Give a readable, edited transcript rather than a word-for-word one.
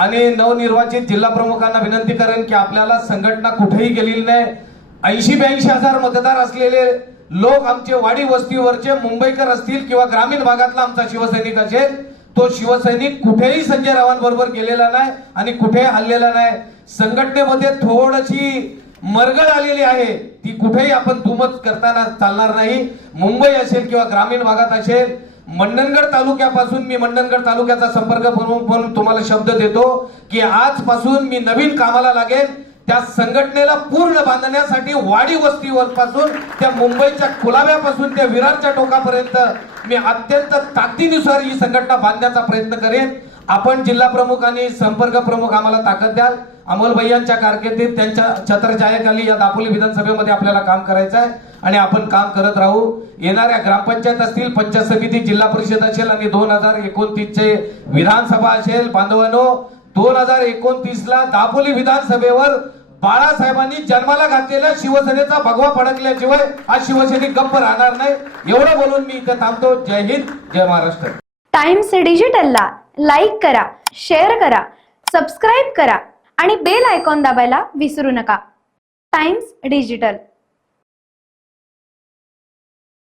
आणि नवनिर्वाचित जिल्हा प्रमुखांना विनंती करेन की आपल्याला संघटना कुठेही गेलेली नाही. 80-82 हजार मतदार असलेले लोक आमचे वाडी वस्तीवरचे मुंबईकर असतील किंवा ग्रामीण भागातला आमचा शिवसैनिक असेल, तो शिवसैनिक कुठेही संजय रावांबरोबर गेलेला नाही आणि कुठेही हल्लेला नाही. संघटनेमध्ये थोडीशी मरगळ आलेली आहे, ती कुठेही आपण दुमत करताना चालणार नाही. मुंबई असेल किंवा ग्रामीण भागात असेल, मंडणगड तालुक्यापासून मी मंडणगड तालुक्याचा संपर्क प्रमुख म्हणून तुम्हाला शब्द देतो की आजपासून मी नवीन कामाला लागेल. त्या संघटनेला पूर्ण बांधण्यासाठी वाडी वस्तीवर पासून त्या मुंबईच्या कुलाव्यापासून त्या विरारच्या टोकापर्यंत मी अत्यंत ताकदीनुसार ही संघटना बांधण्याचा प्रयत्न करेन. आपण जिल्हा प्रमुख आणि संपर्क प्रमुख आम्हाला ताकद द्याल. अमोल भैयांच्या कारकिर्दीत त्यांच्या छत्रछायाखाली या दापोली विधानसभेमध्ये आपल्याला काम करायचं आहे आणि आपण काम करत राहू. येणाऱ्या ग्रामपंचायत असतील, पंचायत समिती, जिल्हा परिषद असेल आणि 2029 चे विधानसभा असेल, बांधवांनो 2029 ला दापोली विधानसभेवर बाळासाहेबांनी जन्माला घातलेल्या शिवसेनेचा भगवा फडकल्याशिवाय आज शिवसैनिक गप्प राहणार नाही. एवढं बोलून मी इथे थांबतो. जय हिंद, जय महाराष्ट्र. टाइम्स डिजिटलला लाईक करा, शेअर करा, सबस्क्राईब करा आणि बेल आयकॉन दाबायला विसरू नका. Times digital.